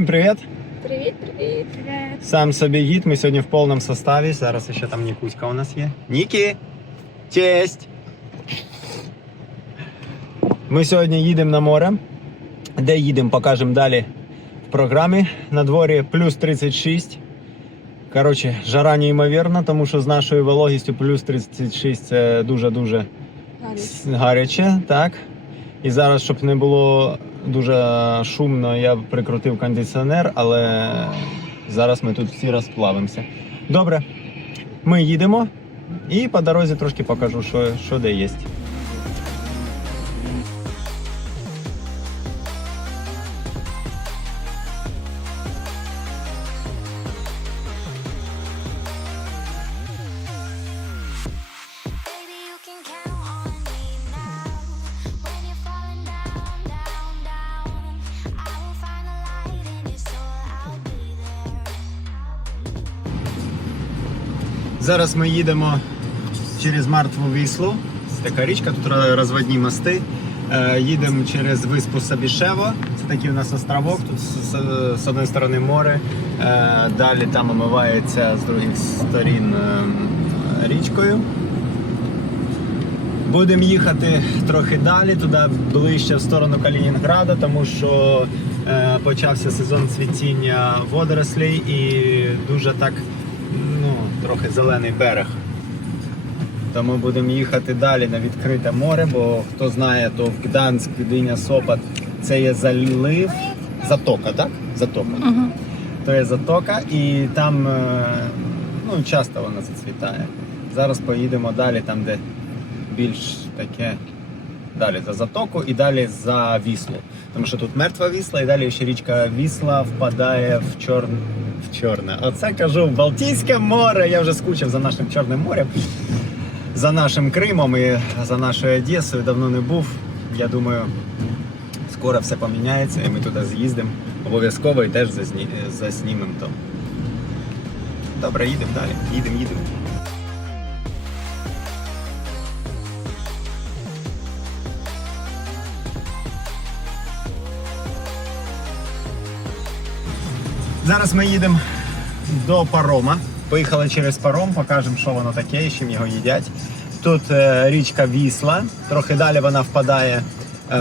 Всім привіт! Привіт, привіт. Сам собі гід. Ми сьогодні в повному составі. Зараз ще там Нікуська у нас є. Нікі! Честь! Ми сьогодні їдемо на море. Де їдемо, покажемо далі в програмі. На дворі плюс 36. Коротше, жара неймовірна, тому що з нашою вологістю плюс 36 це дуже-дуже гаряче, так. І зараз, щоб не було дуже шумно, я прикрутив кондиціонер, але зараз ми тут всі розплавимося. Добре, ми їдемо і по дорозі трошки покажу, що, що де є. Зараз ми їдемо через Мартву Віслу. Така річка, тут розводні мости. Е, Їдемо через виспу Сабішево. Це такий у нас островок. Тут з, одної сторони море, е, далі там омивається з других сторін е, річкою. Будемо їхати трохи далі, туди ближче в сторону Калінінграда, тому що почався сезон цвітіння водорослей і дуже так трохи зелений берег. Тому будемо їхати далі на відкрите море, бо хто знає, то в Гданськ, Гдиня, Сопот це є залив, затока, так? Затока. Угу. То є затока, і там е, ну, часто вона зацвітає. Зараз поїдемо далі, там, де більш таке далі за затоку і далі за Віслу. Тому що тут мертва Вісла, і далі ще річка Вісла впадає в, чор... в Чорне. Оце кажу, Балтійське море. Я вже скучив за нашим Чорним морем, за нашим Кримом і за нашою Одесою. Давно не був. Я думаю, скоро все поміняється, і ми туди з'їздимо. Обов'язково і теж заснімемо то. Добре, їдемо далі. Їдемо, їдемо. Зараз ми їдемо до парома. Поїхали через паром, покажемо, що воно таке і чим його їдять. Тут е, річка Вісла, трохи далі вона впадає е,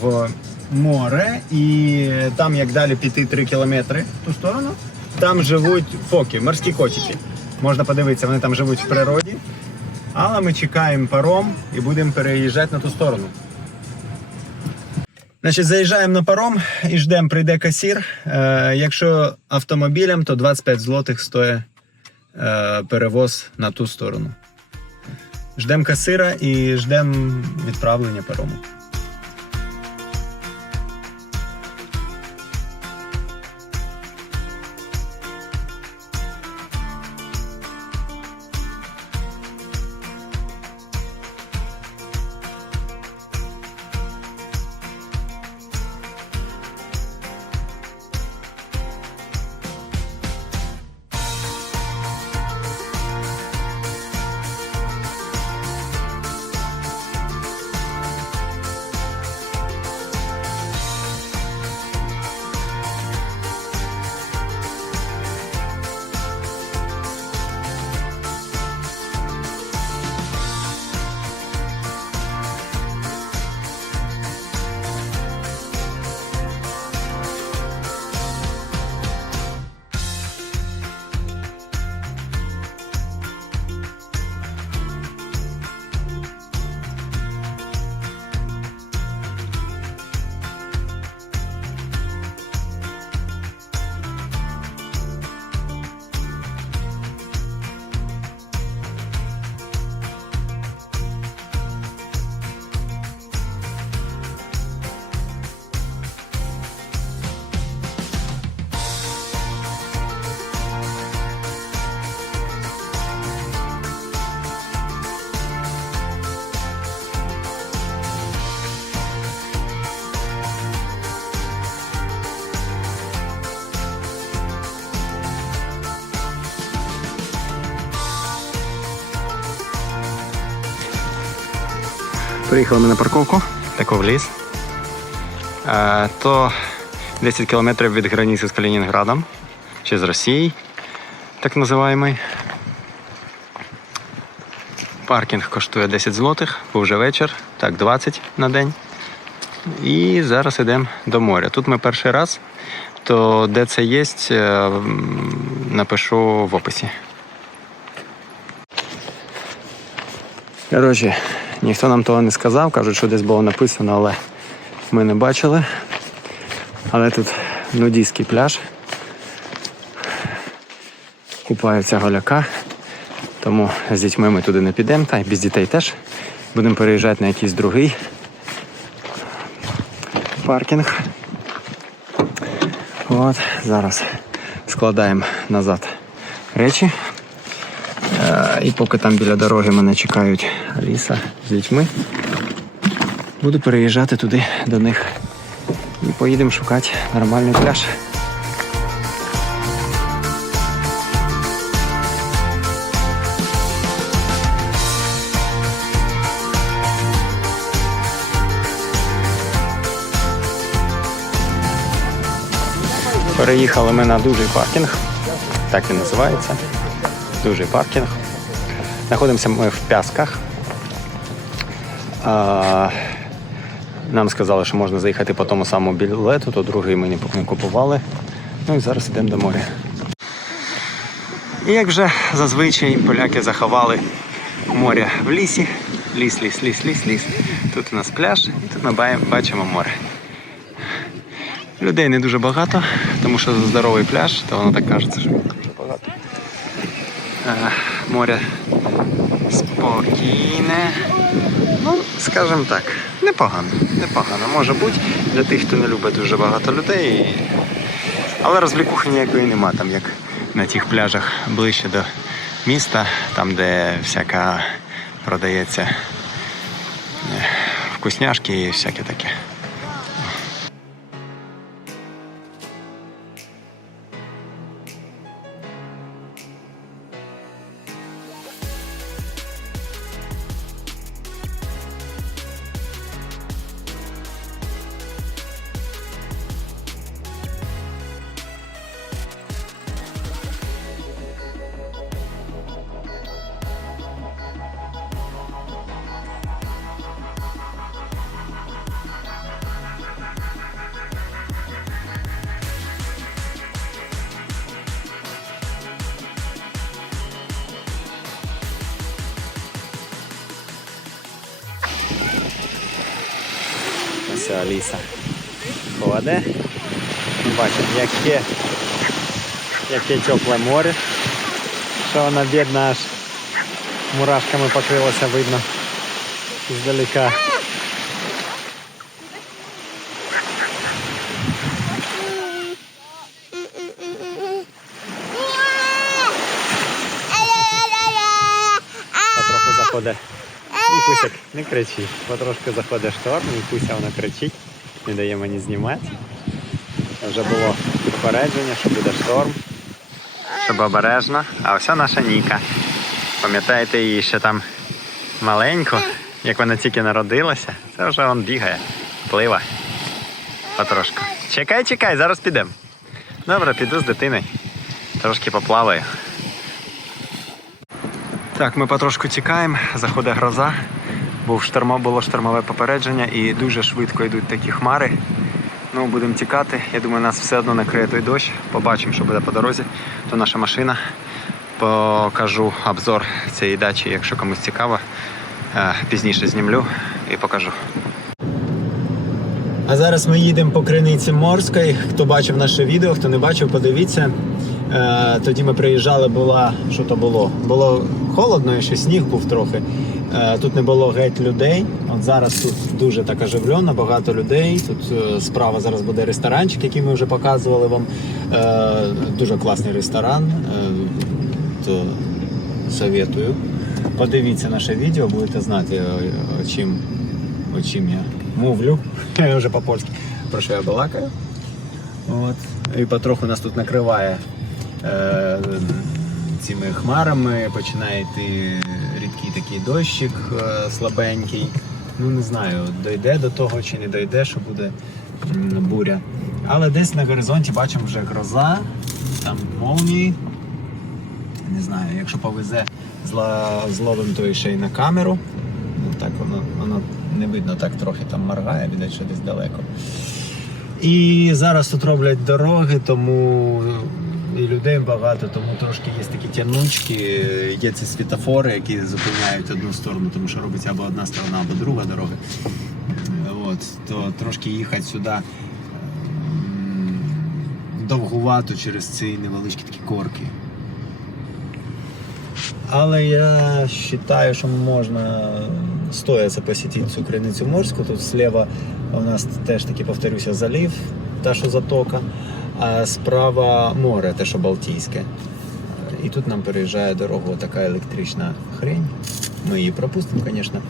в море, і там, як далі піти 3 кілометри в ту сторону, там живуть фоки, морські котики. Можна подивитися, вони там живуть в природі. Але ми чекаємо паром і будемо переїжджати на ту сторону. Значить, заїжджаємо на паром і ждемо, прийде касір. Е, якщо автомобілем, то 25 злотих стоїть е, перевоз на ту сторону. Ждемо касира і ждемо відправлення парому. Приїхали ми на парковку, тако в ліс. Е, то 10 кілометрів від границі з Калінінградом чи з Росією, так називаємий. Паркінг коштує 10 злотих, бо вже вечір, так, 20 на день. І зараз йдемо до моря. Тут ми перший раз, то де це є, е, напишу в описі. Коротше, ніхто нам того не сказав, кажуть, що десь було написано, але ми не бачили. Але тут нудійський пляж. Купаються голяка. Тому з дітьми ми туди не підемо, та й без дітей теж. Будемо переїжджати на якийсь другий паркінг. От, зараз складаємо назад речі. І поки там біля дороги мене чекають Аліса з дітьми, буду переїжджати туди до них і поїдемо шукати нормальний пляж. Переїхали ми на дужий паркінг. Так він називається. Дужий паркінг. Знаходимося ми в Пясках. Нам сказали, що можна заїхати по тому самому білету, то другий ми не купували. Ну і зараз йдемо до моря. І як вже зазвичай поляки заховали море в лісі. Ліс, ліс, ліс, ліс, ліс. Тут у нас пляж, і тут ми бачимо море. Людей не дуже багато, тому що здоровий пляж, то воно так кажеться, що дуже багато. Море спокійне. Ну, скажімо так, непогано. Непогано. Може бути для тих, хто не любить дуже багато людей. Але розвлікухи ніякої нема, там як на тих пляжах ближче до міста, там де всяка продається е, вкусняшки і всяке таке. Ось Аліса кладе. Бачимо, яке, яке тепле море. Що вона бідна аж мурашками покрилася, видно здалека. Потроху заходить. Нікусик, не кричи. Потрошки заходить шторм, Нікуся вона кричить, не дає мені знімати. Вже було попередження, що буде шторм. Щоб обережно. А ось наша Ніка. Пам'ятаєте її ще там маленьку, як вона тільки народилася, це вже він бігає, плива. Потрошку. Чекай, чекай, зараз підемо. Добре, піду з дитиною. Трошки поплаваю. Так, ми потрошку тікаємо, заходить гроза. Був штормо, було штормове попередження і дуже швидко йдуть такі хмари. Ну, будемо тікати. Я думаю, нас все одно накриє той дощ. Побачимо, що буде по дорозі. То наша машина. Покажу обзор цієї дачі, якщо комусь цікаво. Е, Пізніше знімлю і покажу. А зараз ми їдемо по криниці Морської. Хто бачив наше відео, хто не бачив, подивіться. Е, тоді ми приїжджали, була що то було? Було холодно, і ще сніг був трохи. Е, тут не було геть людей. От зараз тут дуже так оживлено, багато людей. Тут е, справа зараз буде ресторанчик, який ми вже показували вам. Дуже класний ресторан. То советую. Подивіться наше відео, будете знати, о, чим, о чим я мовлю. Я вже по-польськи. Про що я балакаю. От. І потроху нас тут накриває цими хмарами, починає йти рідкий такий дощик е, слабенький. Ну не знаю, дойде до того чи не дойде, що буде буря. Але десь на горизонті бачимо вже гроза, там молнії. Не знаю, якщо повезе, зловим то і ще й на камеру. Ну, так воно, воно не видно, так трохи там моргає, видать, що десь далеко. І зараз тут роблять дороги, тому і людей багато, тому трошки є такі тянучки, є ці світофори, які зупиняють одну сторону, тому що робиться або одна сторона, або друга дорога. От, то трошки їхати сюди довгувато через ці невеличкі такі корки. Але я вважаю, що можна стоїться посетити цю криницю морську. Тут слева у нас теж таки повторюся залів, та що затока, а справа море, те, що Балтійське. І тут нам переїжджає дорогу така електрична хрень. Ми її пропустимо, звісно.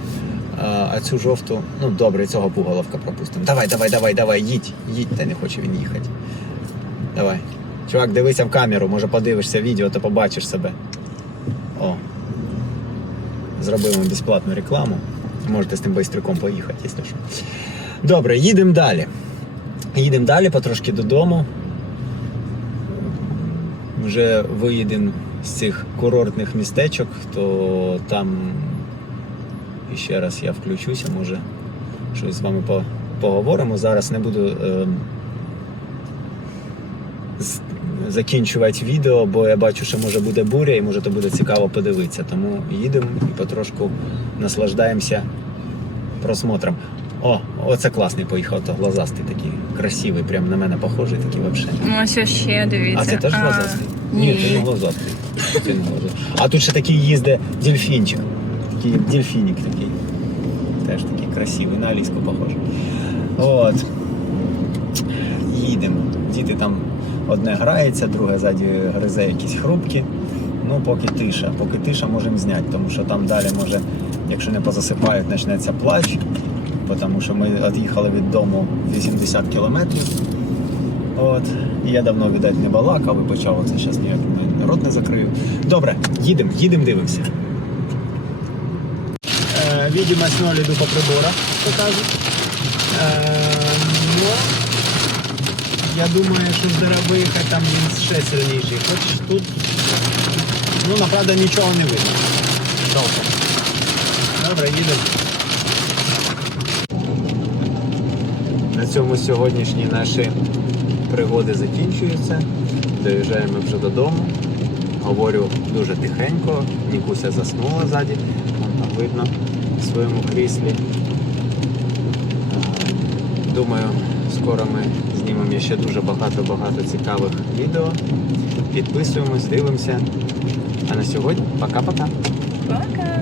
А цю жовту, ну добре, цього пуголовка пропустимо. Давай, давай, давай, давай, їдь, їдь, та не хоче він їхати. Давай. Чувак, дивися в камеру, може подивишся відео, то побачиш себе. О. Зробимо безплатну рекламу. Можете з тим байстрюком поїхати, якщо що. Добре, їдемо далі. Їдемо далі потрошки додому. Вже виїдемо з цих курортних містечок, то там ще раз я включуся, може щось з вами поговоримо. Зараз не буду е, закінчувати відео, бо я бачу, що може буде буря і може то буде цікаво подивитися. Тому їдемо і потрошку наслаждаємося просмотром. О, оце класний поїхав, то глазастий такий, красивий, прям на мене похожий, такий взагалі. Ну, ось ще дивіться. А це теж глазастий? Ні. це не глазастий. А тут ще такий їздить дельфінчик. Такий дельфінік такий. Теж такий красивий, на Аліску похожий. От. Їдемо. Діти там одне грається, друге ззаді гризе якісь хрупки. Ну, поки тиша. Поки тиша можемо зняти, тому що там далі може, якщо не позасипають, почнеться плач. Тому що ми від'їхали від дому 80 кілометрів. От. Я давно, видать, не балакав і почав оце зараз ніяк рот не закрию. Добре, їдемо, їдемо, дивимося. Е, видимость ноль іду по приборах, що. Е, ну, я думаю, що з Деревиха там він ще сильніший. Хоч тут, ну, направда, нічого не видно. Добре. Добре, їдемо. На цьому сьогоднішні наші пригоди закінчуються. Доїжджаємо вже додому. Говорю дуже тихенько. Нікуся заснула ззаді. Вон там видно в своєму кріслі. Е, Думаю, скоро ми знімемо ще дуже багато-багато цікавих відео. Підписуємось, дивимося. А на сьогодні пока-пока. Пока.